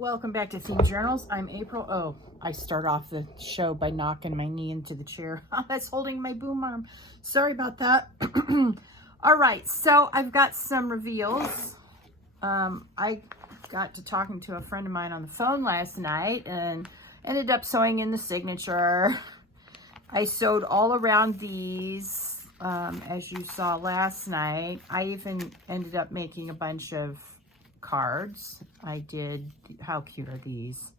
Welcome back to Themed Journals. I'm April. Oh, I start off the show by knocking my knee into the chair that's holding my boom arm. Sorry about that. All right, so I've got some reveals. I got to talking to a friend of mine on the phone last night and ended up sewing in the signature. I sewed all around these, as you saw last night. I even ended up making a bunch of cards. I did. How cute are these?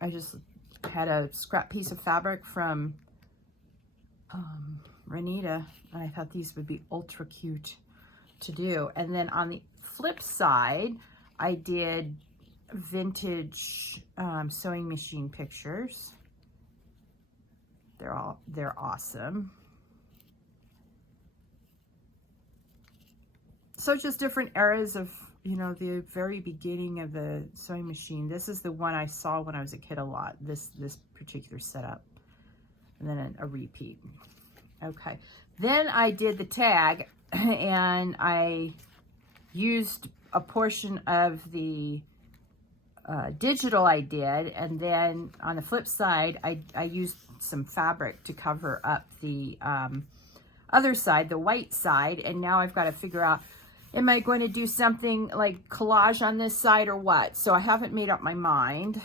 I just had a scrap piece of fabric from Renita, and I thought these would be ultra cute to do. And then on the flip side, I did vintage sewing machine pictures. They're awesome. So just different eras of, you know, the very beginning of the sewing machine. This is the one I saw when I was a kid a lot, this particular setup. And then a repeat. Okay. Then I did the tag and I used a portion of the digital I did, and then on the flip side I used some fabric to cover up the other side, the white side, and now I've got to figure out, am I going to do something like collage on this side or what? So I haven't made up my mind.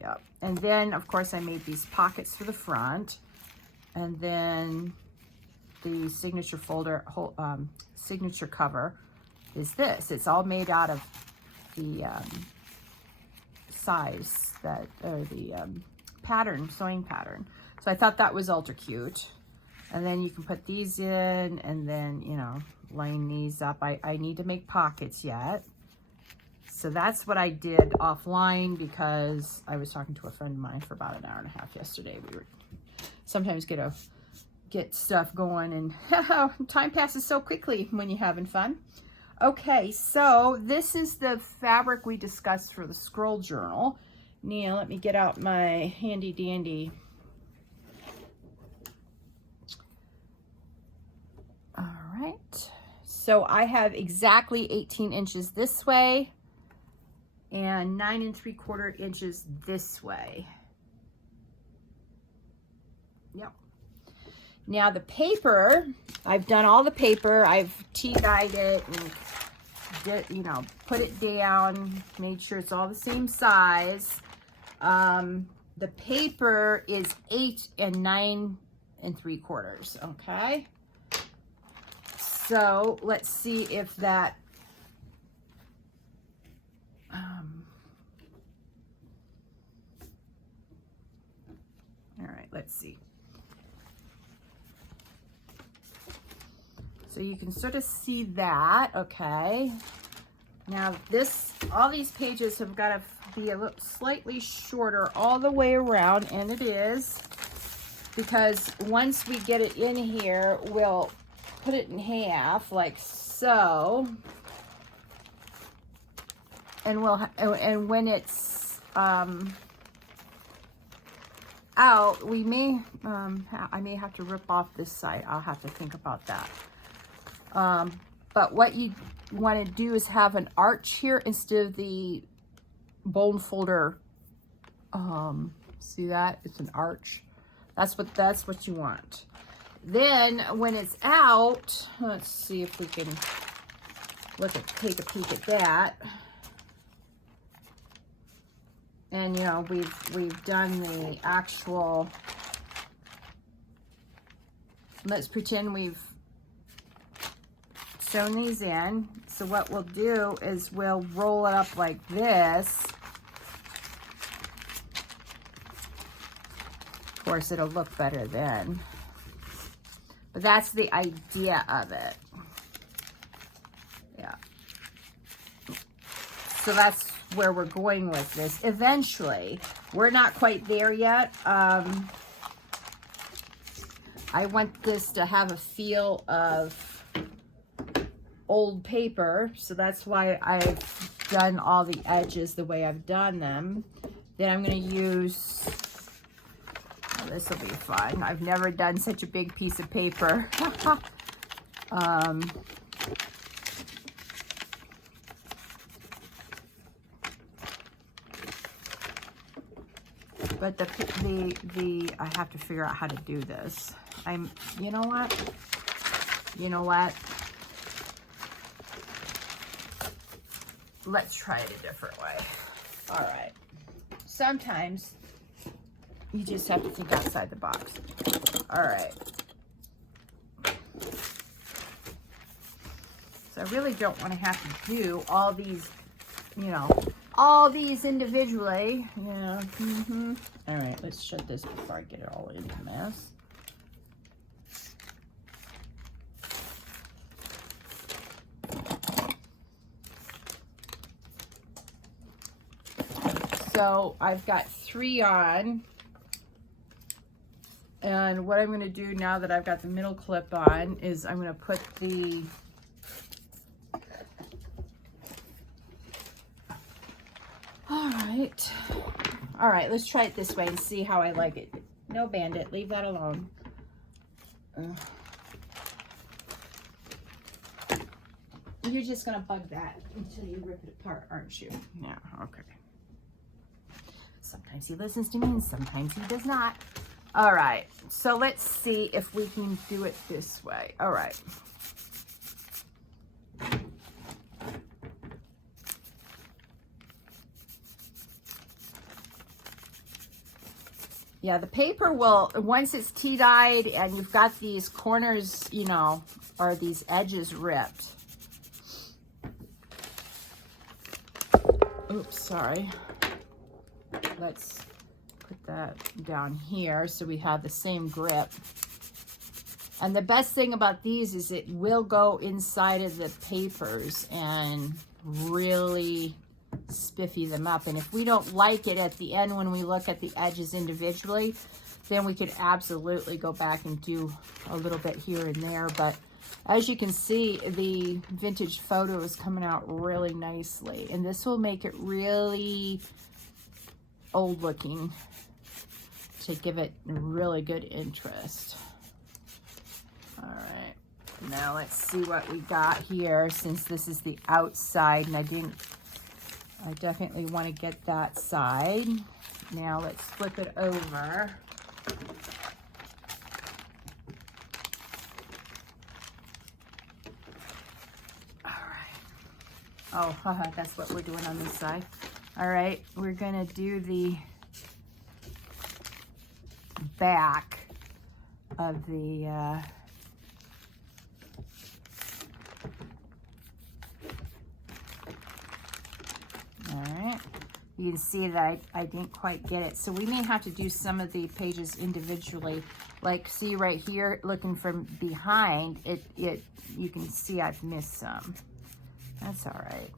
Yep. And then of course I made these pockets for the front, and then the signature folder, signature cover is this. It's all made out of the size that, or the pattern, sewing pattern. So I thought that was ultra cute. And then you can put these in, and then, you know, line these up. I need to make pockets yet. So that's what I did offline, because I was talking to a friend of mine for about an hour and a half yesterday. We were sometimes get stuff going, and time passes so quickly when you're having fun. Okay, so this is the fabric we discussed for the scroll journal. Now let me get out my handy dandy. All right, so I have exactly 18 inches this way and 9 3/4 inches this way. Yep. Now the paper, I've done all the paper. I've tea-dyed it and you know, put it down, made sure it's all the same size. The paper is 8 and 9 3/4. Okay. So let's see if that all right, let's see. So you can sort of see that, okay. Now all these pages have got to be a little slightly shorter all the way around, and it is, because once we get it in here, we'll put it in half like so. And and when it's out, we may, I may have to rip off this side. I'll have to think about that. But what you want to do is have an arch here instead of the bone folder. See that? It's an arch. That's what you want. Then when it's out, let's see if we can take a peek at that. And you know, we've done the actual, let's pretend we've sewn these in. So what we'll do is we'll roll it up like this. Of course, it'll look better then. But that's the idea of it. Yeah. So that's where we're going with this. Eventually, we're not quite there yet. I want this to have a feel of old paper, so that's why I've done all the edges the way I've done them. Then I'm going to use this will be fun. I've never done such a big piece of paper. But I have to figure out how to do this. You know what? You know what? Let's try it a different way. All right. Sometimes you just have to think outside the box. All right. So I really don't want to have to do all these, you know, all these individually. Yeah. All right, let's shut this before I get it all into a mess. So I've got 3 on. And what I'm going to do now that I've got the middle clip on is I'm going to put the all right, let's try it this way and see how I like it. No bandit, leave that alone. You're just going to bug that until you rip it apart, aren't you? Yeah, okay. Sometimes he listens to me and sometimes he does not. All right, so let's see if we can do it this way. All right. Yeah, the paper will, once it's tea-dyed and you've got these corners, you know, or these edges ripped. Oops, sorry. Let's put that down here so we have the same grip. And the best thing about these is it will go inside of the papers and really spiffy them up. And if we don't like it at the end when we look at the edges individually, then we could absolutely go back and do a little bit here and there. But as you can see, the vintage photo is coming out really nicely, and this will make it really old looking to give it really good interest. All right, now let's see what we got here, since this is the outside and I definitely want to get that side. Now let's flip it over. All right. Oh, that's what we're doing on this side. All right, we're gonna do the back of the all right, you can see that I didn't quite get it, so we may have to do some of the pages individually. Like, see right here, looking from behind it, you can see I've missed some. That's all right.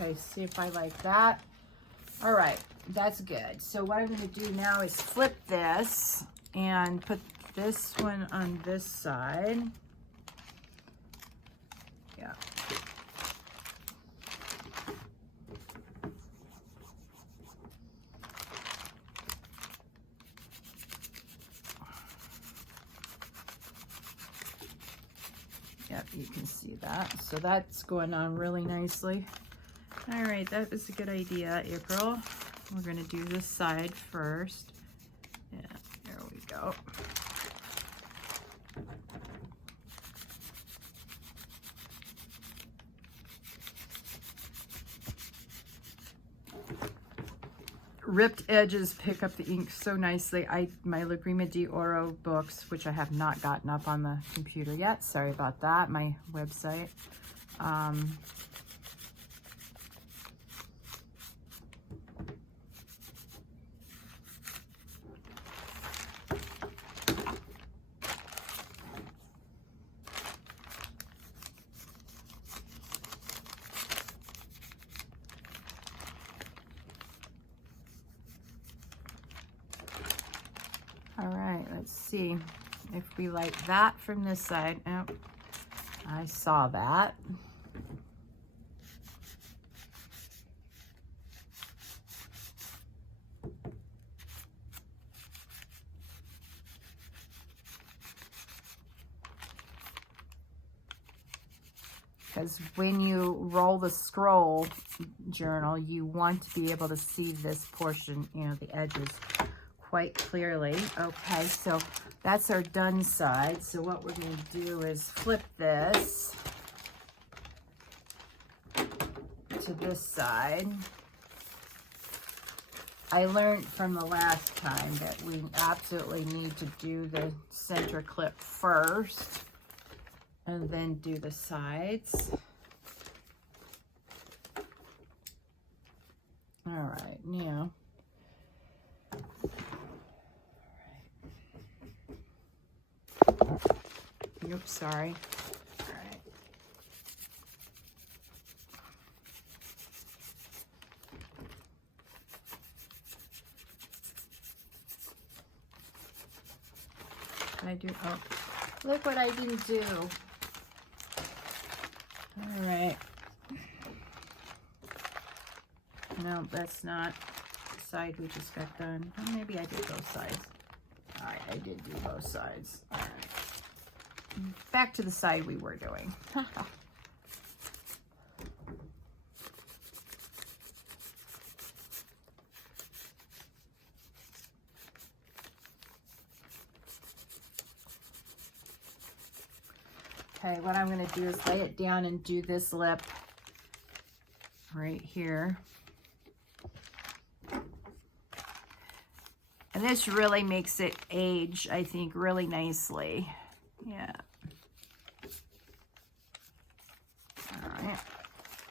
Okay, see if I like that. All right, that's good. So what I'm going to do now is flip this and put this one on this side. Yeah. Yep, you can see that. So that's going on really nicely. All right, that was a good idea, April. We're gonna do this side first. Yeah, there we go. Ripped edges pick up the ink so nicely. My Lagrima di Oro books, which I have not gotten up on the computer yet. Sorry about that, my website. see if we like that from this side. Oh, I saw that. Because when you roll the scroll journal, you want to be able to see this portion, you know, the edges quite clearly. Okay, so that's our done side. So what we're going to do is flip this to this side. I learned from the last time that we absolutely need to do the center clip first and then do the sides. All right, now. Oops, sorry. All right. I do, oh, look what I didn't do. All right. No, that's not the side we just got done. Or maybe I did both sides. All right, I did do both sides. All right. Back to the side we were doing. Okay, what I'm going to do is lay it down and do this lip right here. And this really makes it age, I think, really nicely. Yeah. All right.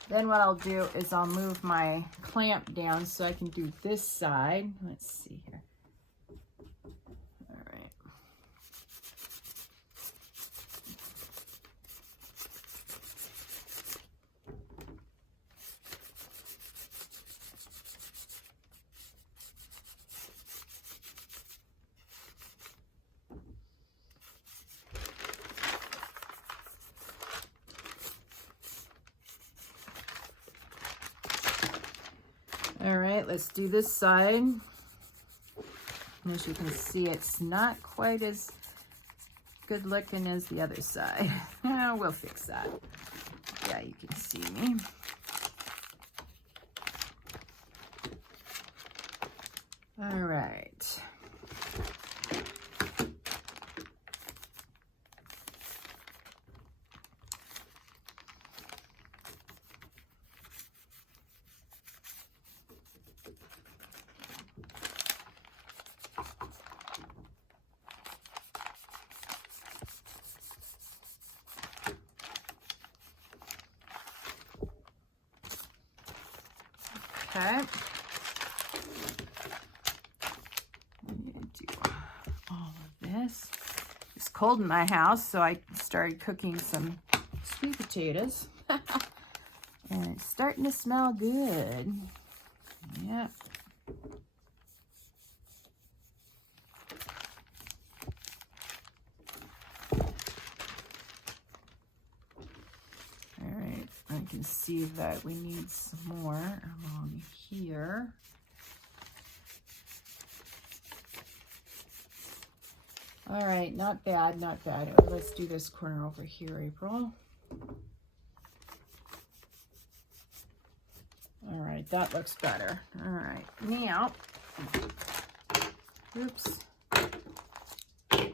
Then what I'll do is I'll move my clamp down so I can do this side. Let's see here. All right. All right, let's do this side. And as you can see, it's not quite as good looking as the other side. We'll fix that. Yeah, you can see me. All right. Okay. I'm gonna do all of this. It's cold in my house, so I started cooking some sweet potatoes. And it's starting to smell good. Yeah. All right, I can see that we need some more along here. All right, not bad, not bad. Let's do this corner over here, April. All right, that looks better. All right, now, oops. Oh,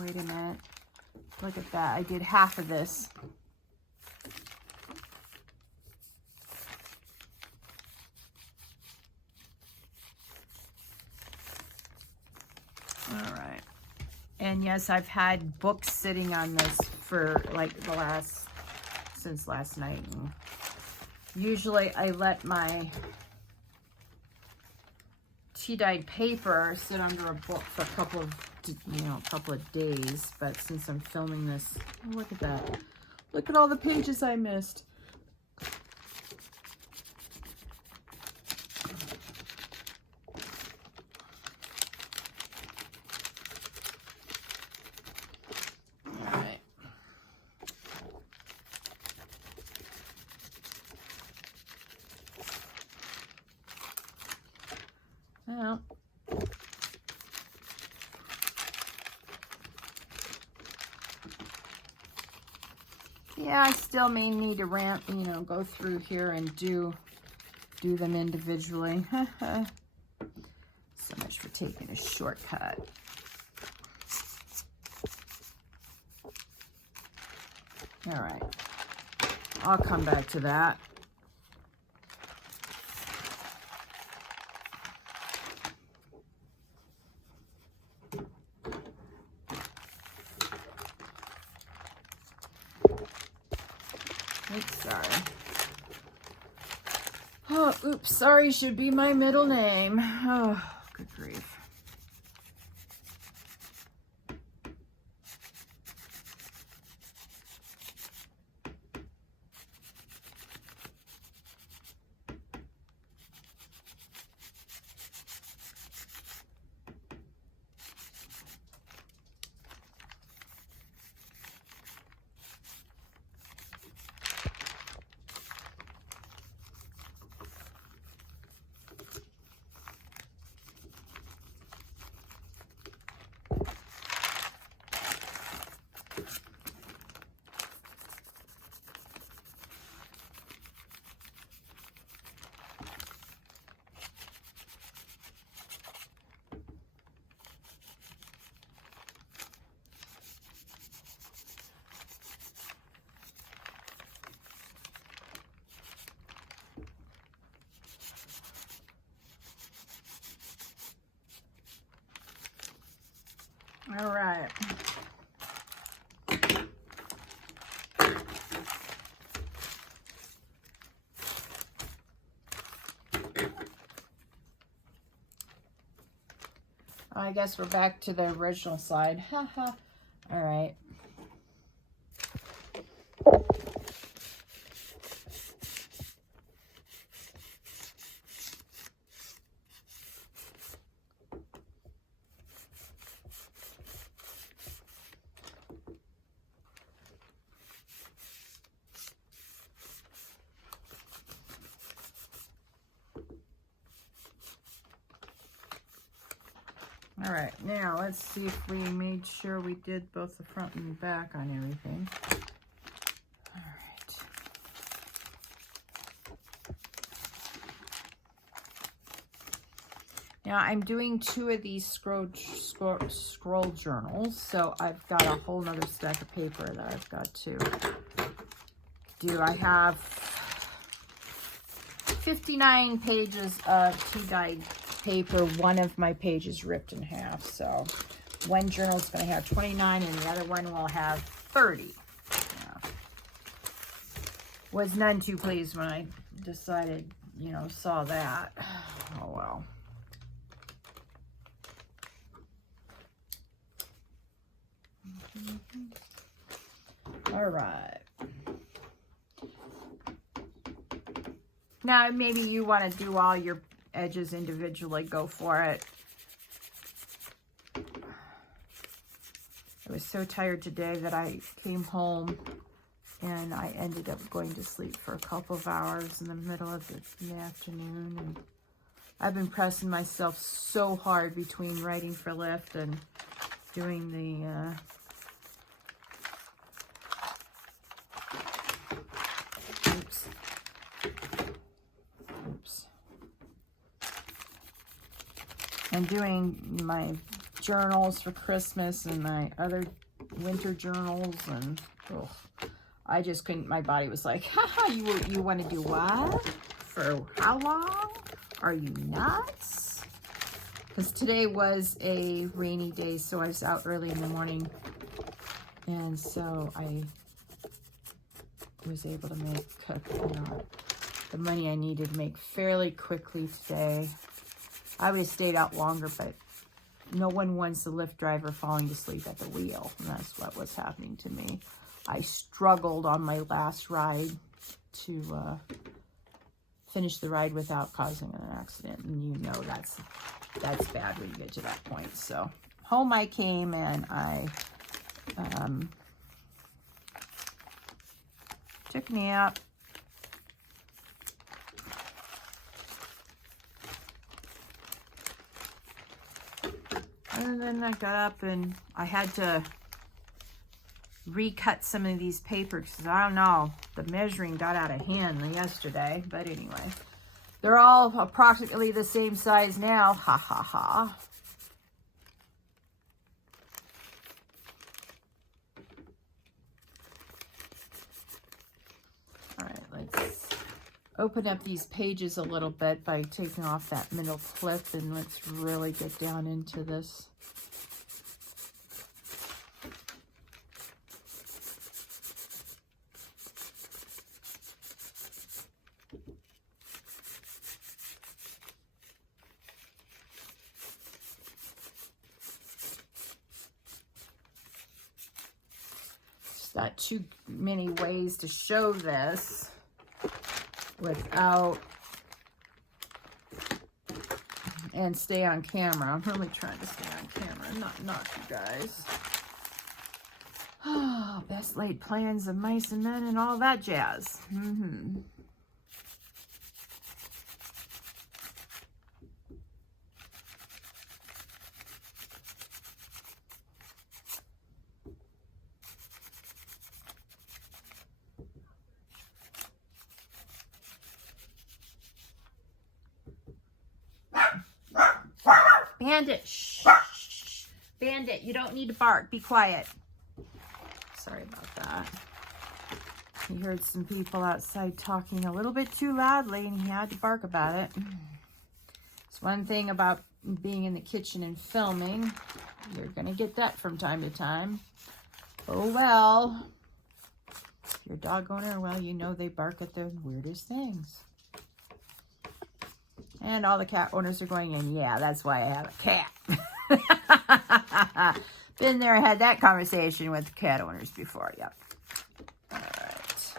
wait a minute. Look at that. I did half of this. All right. And yes, I've had books sitting on this for like since last night. And usually I let my tea-dyed paper sit under a book for a couple of days, but since I'm filming this, oh, look at that. Look at all the pages I missed. Well, yeah, I still may need to go through here and do them individually. So much for taking a shortcut. All right, I'll come back to that. Oops, sorry. Oh, oops, sorry should be my middle name. Oh, good grief. All right. I guess we're back to the original side. Haha. All right. All right, now let's see if we made sure we did both the front and back on everything. All right. Now I'm doing 2 of these scroll journals, so I've got a whole nother stack of paper that I've got to do. I have 59 pages of tea-dyed paper. One of my pages ripped in half, so one journal is going to have 29 and the other one will have 30. Yeah. Was none too pleased when I decided, saw that. Oh well. All right. Now maybe you want to do all your edges individually, go for it. I was so tired today that I came home and I ended up going to sleep for a couple of hours in the middle of the afternoon. And I've been pressing myself so hard between writing for Lyft and doing the and doing my journals for Christmas and my other winter journals, and I just couldn't. My body was like, haha, you want to do what? For how long? Are you nuts? Because today was a rainy day, so I was out early in the morning, and so I was able to make the money I needed to make fairly quickly today. I would have stayed out longer, but no one wants the Lyft driver falling asleep at the wheel. And that's what was happening to me. I struggled on my last ride to finish the ride without causing an accident. And that's bad when you get to that point. So home I came and I took a nap. And then I got up and I had to recut some of these papers because I don't know, the measuring got out of hand yesterday. But anyway, they're all approximately the same size now. Ha ha ha. All right, let's open up these pages a little bit by taking off that middle clip, and let's really get down into this. Not too many ways to show this without and stay on camera. I'm really trying to stay on camera, not you guys. Oh, best laid plans of mice and men and all that jazz. Bandit, shh, shh. Bandit, you don't need to bark. Be quiet. Sorry about that. He heard some people outside talking a little bit too loudly, and he had to bark about it. It's one thing about being in the kitchen and filming. You're going to get that from time to time. Oh, well. If you're a dog owner, well, you know they bark at the weirdest things. And all the cat owners are going in, yeah, that's why I have a cat. Been there, had that conversation with the cat owners before, yep. All right.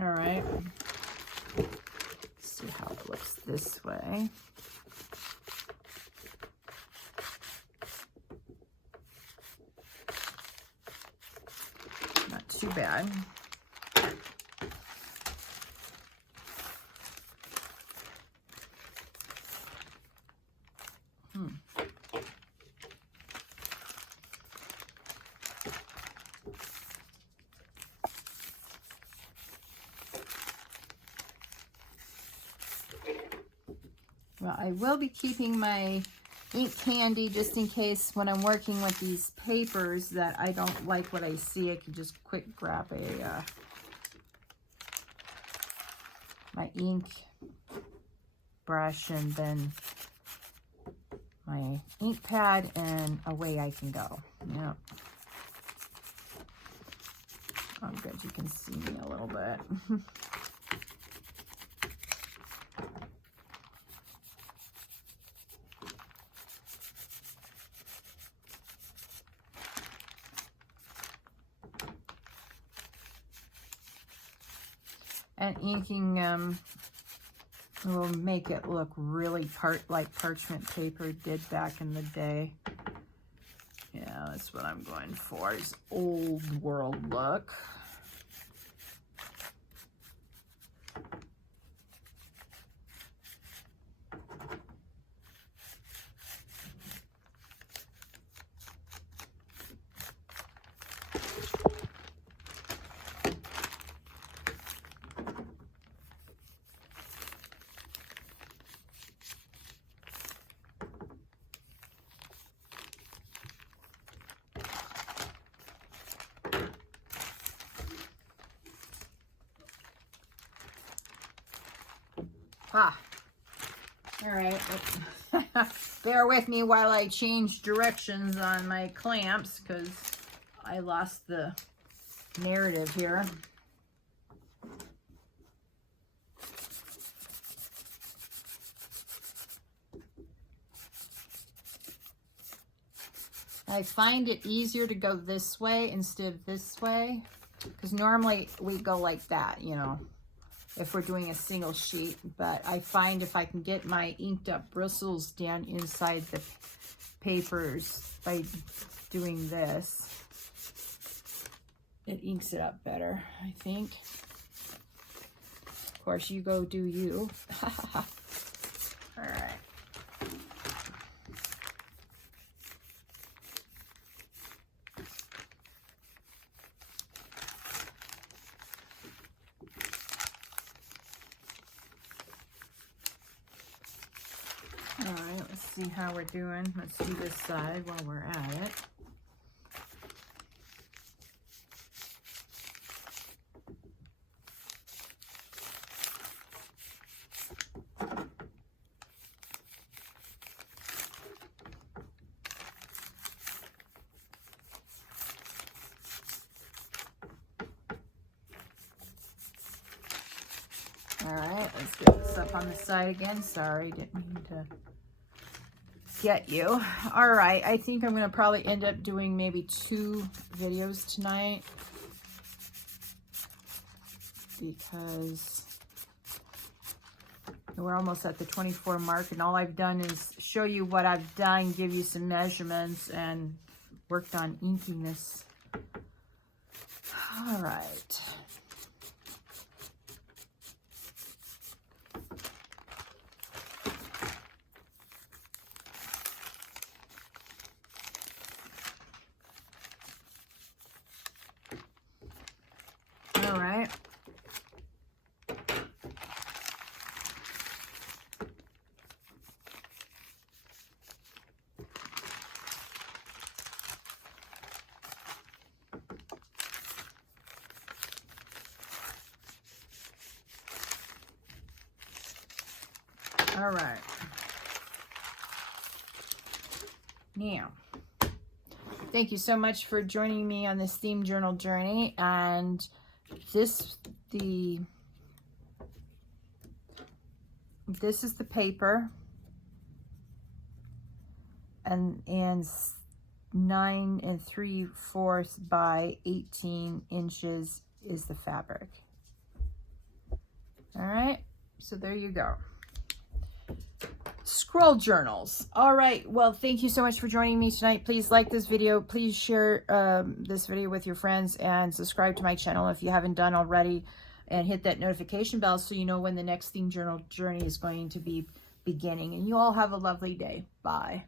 All right. See how it looks this way. Not too bad. Well, I will be keeping my ink handy just in case when I'm working with these papers that I don't like what I see. I can just quick grab a my ink brush and then my ink pad, and away I can go. Yep. I'm good. You can see me a little bit. And inking will make it look really like parchment paper did back in the day. Yeah, that's what I'm going for, is old world look. Ah, all right. Bear with me while I change directions on my clamps because I lost the narrative here. I find it easier to go this way instead of this way because normally we go like that, you know, if we're doing a single sheet. But I find if I can get my inked up bristles down inside the papers by doing this. It inks it up better, I think. Of course, you go do you. All right. All right, let's see how we're doing. Let's do this side while we're at it. All right, let's get this up on the side again. Sorry, didn't mean to get you. All right, I think I'm going to probably end up doing maybe 2 videos tonight because we're almost at the 24 mark, and all I've done is show you what I've done, give you some measurements, and worked on inking this. All right. All right. All right. Now, thank you so much for joining me on this theme journal journey. And this is the paper, and 9 3/4 by 18 inches is the fabric. All right, so there you go. Scroll journals. All right, well, thank you so much for joining me tonight. Please like this video. Please share this video with your friends, and subscribe to my channel if you haven't done already, and hit that notification bell so you know when the next theme journal journey is going to be beginning. And you all have a lovely day. Bye.